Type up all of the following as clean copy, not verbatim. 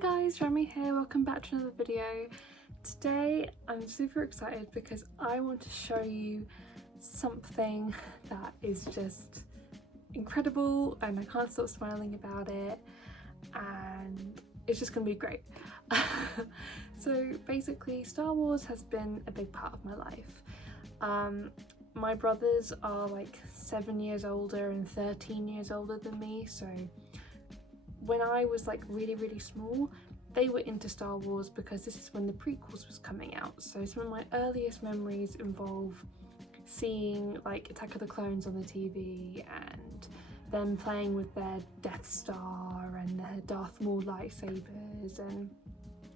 guys, Remy here, welcome back to another video. Today I'm super excited because I want to show you something that is just incredible and I can't stop smiling about it, and it's just gonna be great. So basically Star Wars has been a big part of my life. My brothers are like 7 years older and 13 years older than me, so when I was like really small, they were into Star Wars because this is when the prequels was coming out. So some of my earliest memories involve seeing like Attack of the Clones on the TV and them playing with their Death Star and their Darth Maul lightsabers. And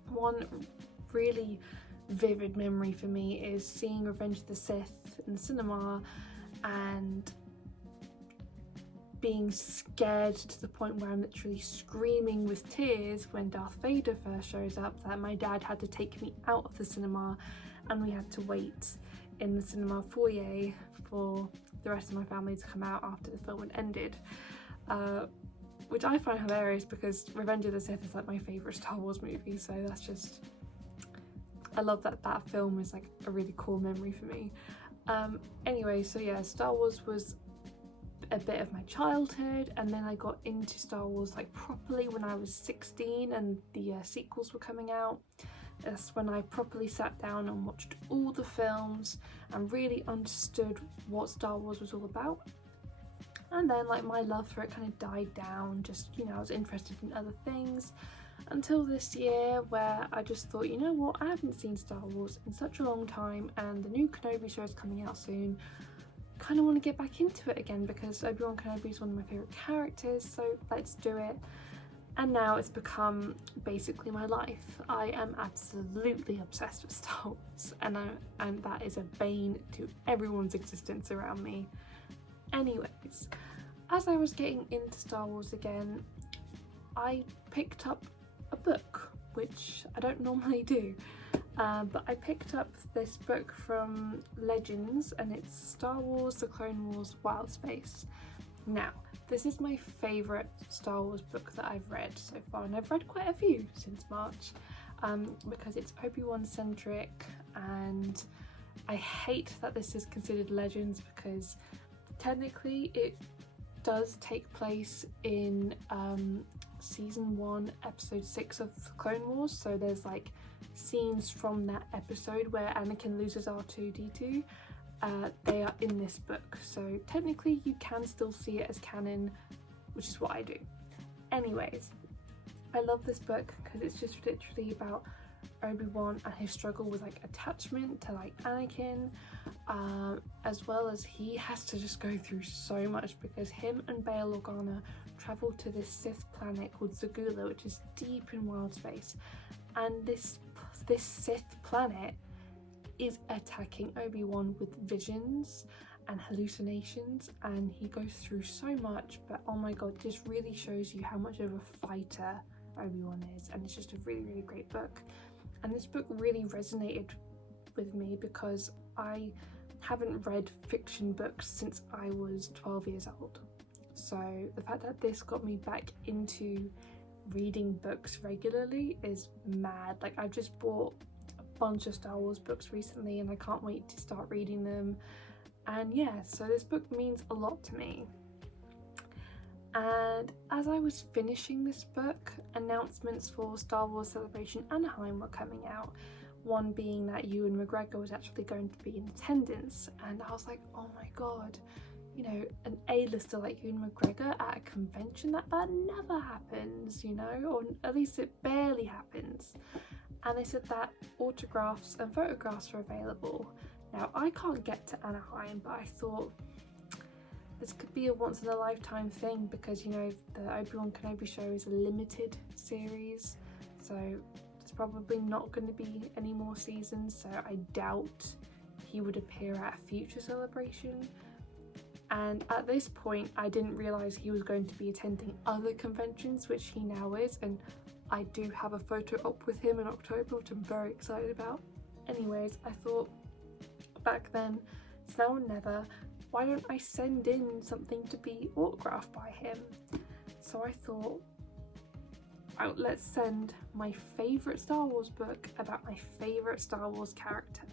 one really vivid memory for me is seeing Revenge of the Sith in the cinema and being scared to the point where I'm literally screaming with tears when Darth Vader first shows up, that my dad had to take me out of the cinema and we had to wait in the cinema foyer for the rest of my family to come out after the film had ended, which I find hilarious because Revenge of the Sith is like my favourite Star Wars movie, so that's just, I love that that film is like a really cool memory for me. Anyway, so yeah, Star Wars was a bit of my childhood, and then I got into Star Wars like properly when I was 16 and the sequels were coming out. That's when I properly sat down and watched all the films and really understood what Star Wars was all about. And then like my love for it kind of died down, just, you know, I was interested in other things until this year where I just thought, you know what, I haven't seen Star Wars in such a long time and the new Kenobi show is coming out soon. Kind of want to get back into it again because Obi-Wan Kenobi is one of my favourite characters, so let's do it. And now it's become basically my life. I am absolutely obsessed with Star Wars, and that is a bane to everyone's existence around me. Anyways, as I was getting into Star Wars again, I picked up a book, which I don't normally do. But I picked up this book from Legends and it's Star Wars The Clone Wars Wild Space. Now, this is my favourite Star Wars book that I've read so far, and I've read quite a few since March because it's Obi-Wan centric, and I hate that this is considered Legends because technically it does take place in season 1 episode 6 of Clone Wars, so there's like scenes from that episode where Anakin loses R2-D2, they are in this book, so technically you can still see it as canon, which is what I do. Anyways, I love this book because it's just literally about Obi-Wan and his struggle with like attachment to like Anakin, as well as he has to just go through so much because him and Bail Organa travel to this Sith planet called Zagula, which is deep in wild space, and this Sith planet is attacking Obi-Wan with visions and hallucinations, and he goes through so much, but oh my god, this really shows you how much of a fighter Obi-Wan is, and it's just a really great book. And this book really resonated with me because I haven't read fiction books since I was 12 years old. So the fact that this got me back into reading books regularly is mad. Like, I've just bought a bunch of Star Wars books recently and I can't wait to start reading them. And yeah, so this book means a lot to me. And as I was finishing this book, announcements for Star Wars Celebration Anaheim were coming out, one being that Ewan McGregor was actually going to be in attendance, and I was like, oh my god, you know, an A-lister like Ewan McGregor at a convention, that never happens, you know, or at least it barely happens. And they said that autographs and photographs are available. Now, I can't get to Anaheim, but I thought this could be a once-in-a-lifetime thing because, you know, the Obi-Wan Kenobi show is a limited series, so there's probably not going to be any more seasons, so I doubt he would appear at a future celebration. And at this point I didn't realise he was going to be attending other conventions, which he now is, and I do have a photo op with him in October, which I'm very excited about. Anyways, I thought back then, it's now or never, why don't I send in something to be autographed by him? So I thought, let's send my favourite Star Wars book about my favourite Star Wars character.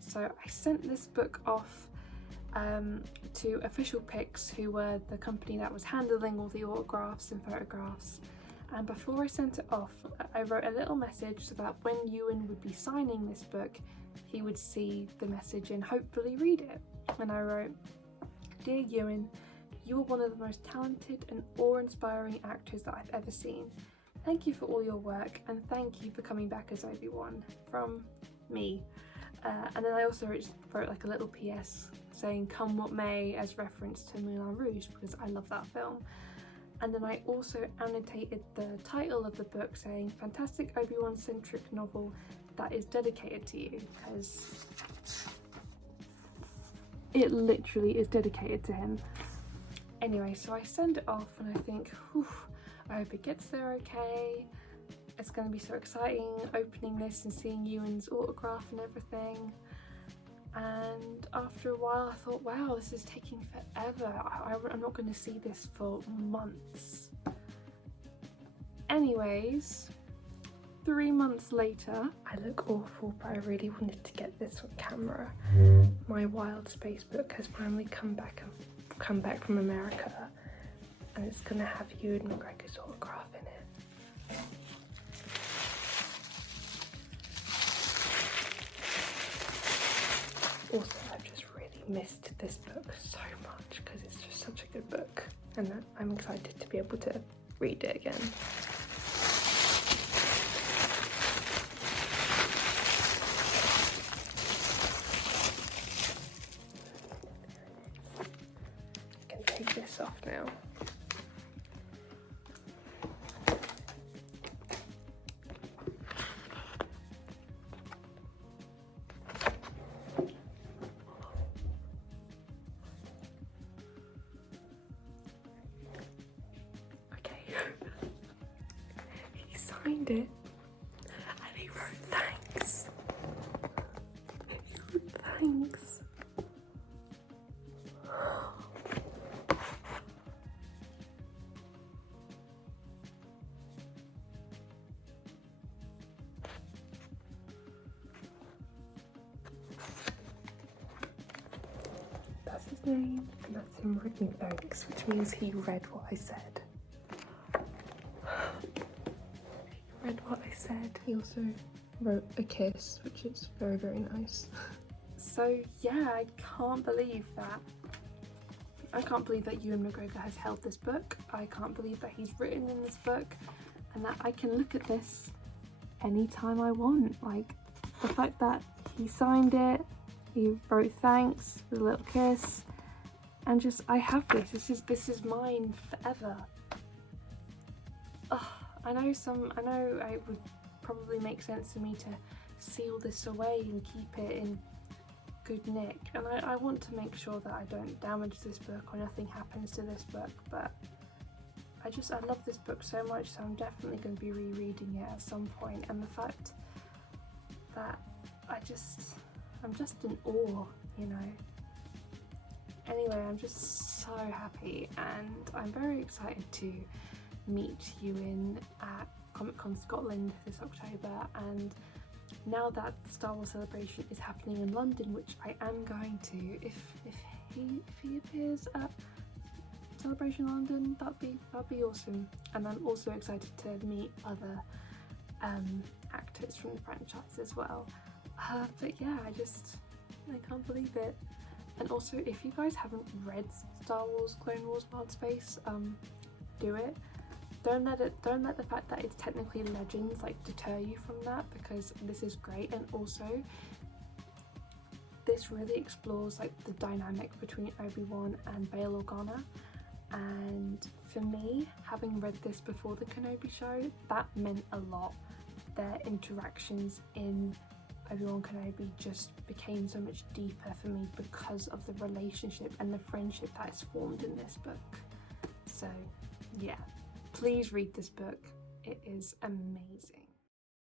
So I sent this book off to Official Pics, who were the company that was handling all the autographs and photographs. And before I sent it off, I wrote a little message so that when Ewan would be signing this book, he would see the message and hopefully read it. And I wrote, "Dear Ewan, you are one of the most talented and awe-inspiring actors that I've ever seen. Thank you for all your work, and thank you for coming back as Obi-Wan. From me." And then I also wrote like a little PS saying "Come what may" as reference to Moulin Rouge, because I love that film. And then I also annotated the title of the book saying "Fantastic Obi-Wan centric novel that is dedicated to you," because it literally is dedicated to him. Anyway, so I send it off and I think, whew, I hope it gets there okay. It's going to be so exciting opening this and seeing Ewan's autograph and everything. And after a while I thought, wow, this is taking forever. I'm not going to see this for months. Anyways, 3 months later, I look awful, but I really wanted to get this on camera. My Wild Space book has finally come back from America, and it's going to have Ewan McGregor's autograph in it. Also, I've just really missed this book so much because it's just such a good book, and I'm excited to be able to read it again. I can take this off now. He signed it and he wrote thanks. He wrote thanks. That's his name, and that's him writing thanks, which means he read what I said. What I said. He also wrote a kiss, which is very, very nice. So yeah, I can't believe that Ewan McGregor has held this book. I can't believe that he's written in this book and that I can look at this anytime I want. Like, the fact that he signed it, he wrote thanks with a little kiss, and just, I have this. This is mine forever. Ugh. I know it would probably make sense for me to seal this away and keep it in good nick, and I want to make sure that I don't damage this book or nothing happens to this book, but I love this book so much, so I'm definitely going to be rereading it at some point. And the fact that I'm just in awe, you know. Anyway, I'm just so happy, and I'm very excited to meet Ewan at Comic-Con Scotland this October. And now that Star Wars Celebration is happening in London, which I am going to, if he appears at Celebration London, that'd be awesome. And I'm also excited to meet other actors from the franchise as well. But yeah, I can't believe it. And also, if you guys haven't read Star Wars Clone Wars Wild Space, do it. Don't let the fact that it's technically Legends deter you from that, because this is great. And also, this really explores the dynamic between Obi-Wan and Bail Organa. And for me, having read this before the Kenobi show, that meant a lot. Their interactions in Obi-Wan Kenobi just became so much deeper for me because of the relationship and the friendship that is formed in this book. So yeah, please read this book. It is amazing.